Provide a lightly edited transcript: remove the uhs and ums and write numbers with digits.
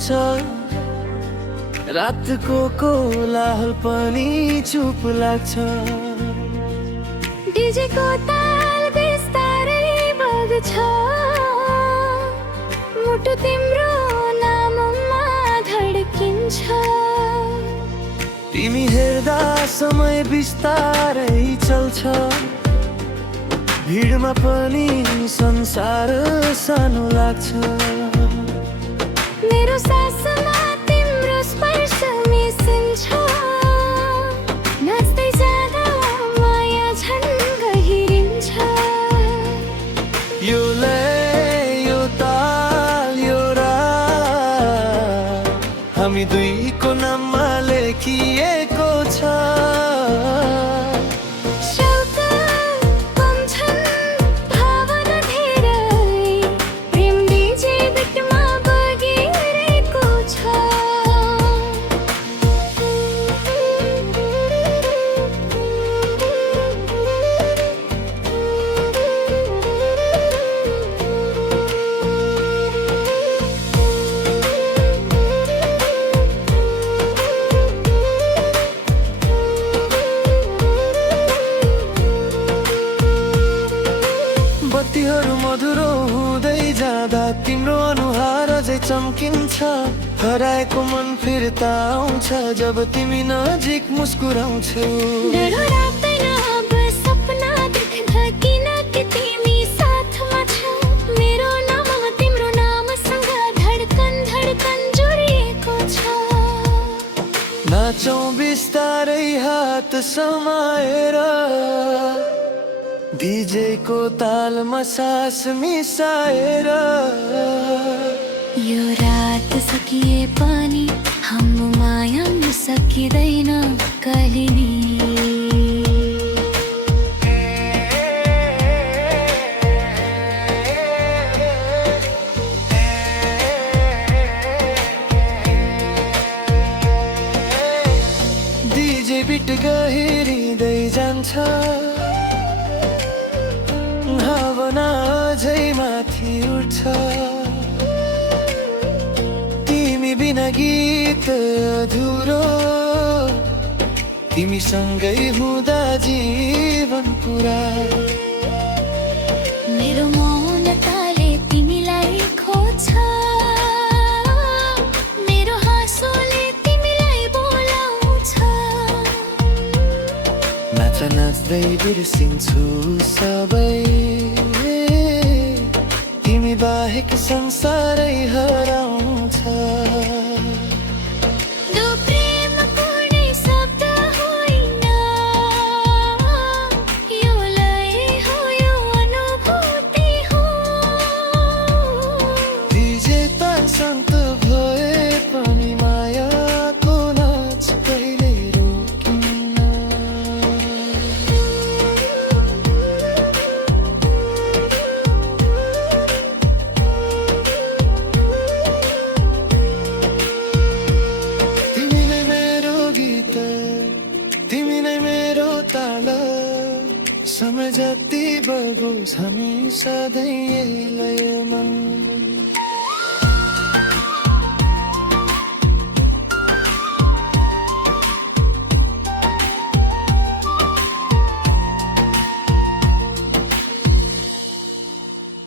हुन्छ, रातको कोलाहल पनि चुप लाग्छ। डीजेको ताल बिस्तारै बग्छ, मुटु तिम्रो नाममा धड्किन्छ। तिमी हेर्दा समय बिस्तारै चल्छ, भिडमा पनि संसार सानो लाग्छ। मेरो सासमा तिम्रो स्पर्श मिसिन्छ, नाच्दै जाँदा माया झन् गहिरिन्छ। यो लय, यो ताल, यो राग हामी दुईको नाममा लेखिएको छ। बत्तीहरू मधुरो हुँदै जाँदा तिम्रो अनुहार अझै चम्किन्छ। हराएको मन फिर्ता आउँछ जब तिमी नजिक मुस्कुराउँछौ। डर लाग्दैन अब सपना देख्दा, किनकि तिमी साथमा छौ। मेरो नाम तिम्रो नामसँग धड्कन धड्कन जोडिएको छ। नाचौँ बिस्तारै हात समाएर, डीजेको तालमा सास मिसाएर। यो रात सकिए पनि हाम्रो माया सकिँदैन कहिले नि। डीजे बिट गहिरिँदै जान्छ, भावना अझै माथि उठ्छ। तिमी बिना गीत अधुरो, तिमीसँगै हुँदा जीवन पुरा। मेरो मौन ताले तिमीलाई खोज्छ, मेरो हाँसोले तिमीलाई बोलाउँछ। नाच नाच्दै बिर्सिन्छु सबै, तिमी बाहेक संसारै हराउँछ। यो प्रेम कुनै शब्द होइन, यो लय हो, यो अनुभूति हो। डीजे ताल शान्त भए पनि मायाको नाच कहिले रोकिन्न। तिमी नै मेरो गीत, तिमी नै मेरो ताल, समय जति बगोस् हामी सधैँ यही लयमा।